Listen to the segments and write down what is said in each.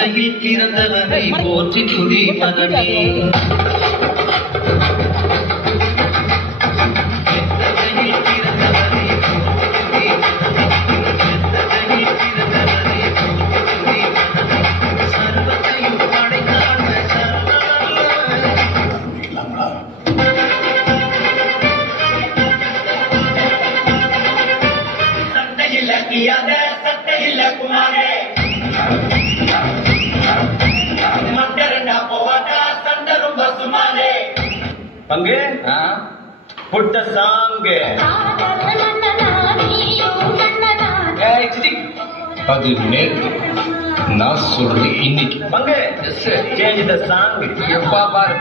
சந்தையில் பிறந்தவனை போற்றி துதி மகனே. பங்கு புட்ட சாங்கு அது நேற்று, நான் சொல்றது இன்னைக்கு. பங்கு சேஞ்ச் த சாங். எப்பா பாரு,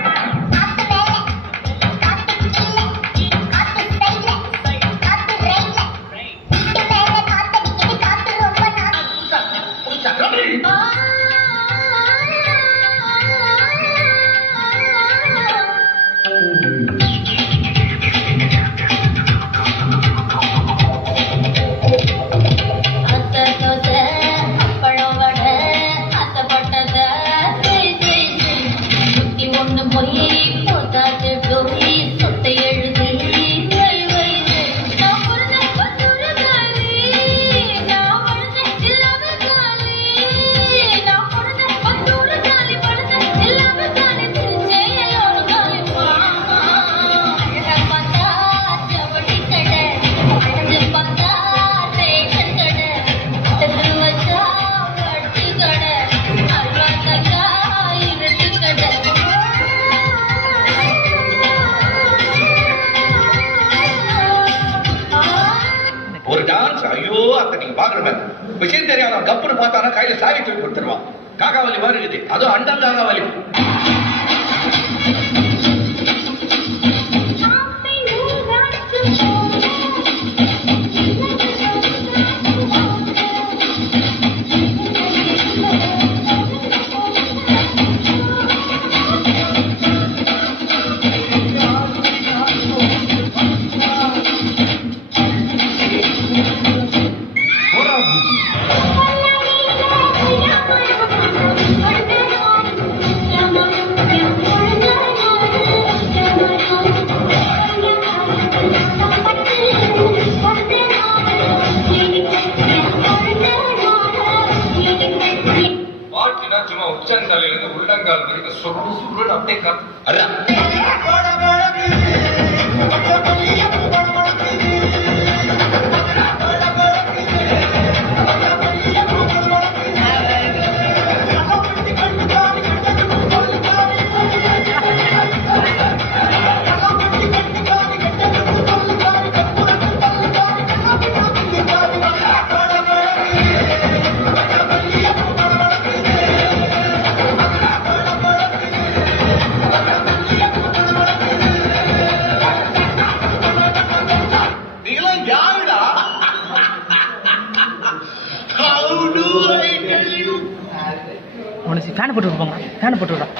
விஷயம் தெரியாத கப்புன்னு பார்த்தானா கையில சாவி தூக்கி கொடுத்துருவான். காகாவலி மாதிரி இருக்குது, அதுவும் அண்டம் காகாவலி. உச்சந்தலையிலிருந்து உள்ளங்கால் வரைக்கும் சுருன்னு அப்படியே ஃபேன் போட்டு விடுப்பாங்க, ஃபேன் போட்டு விடுறான்.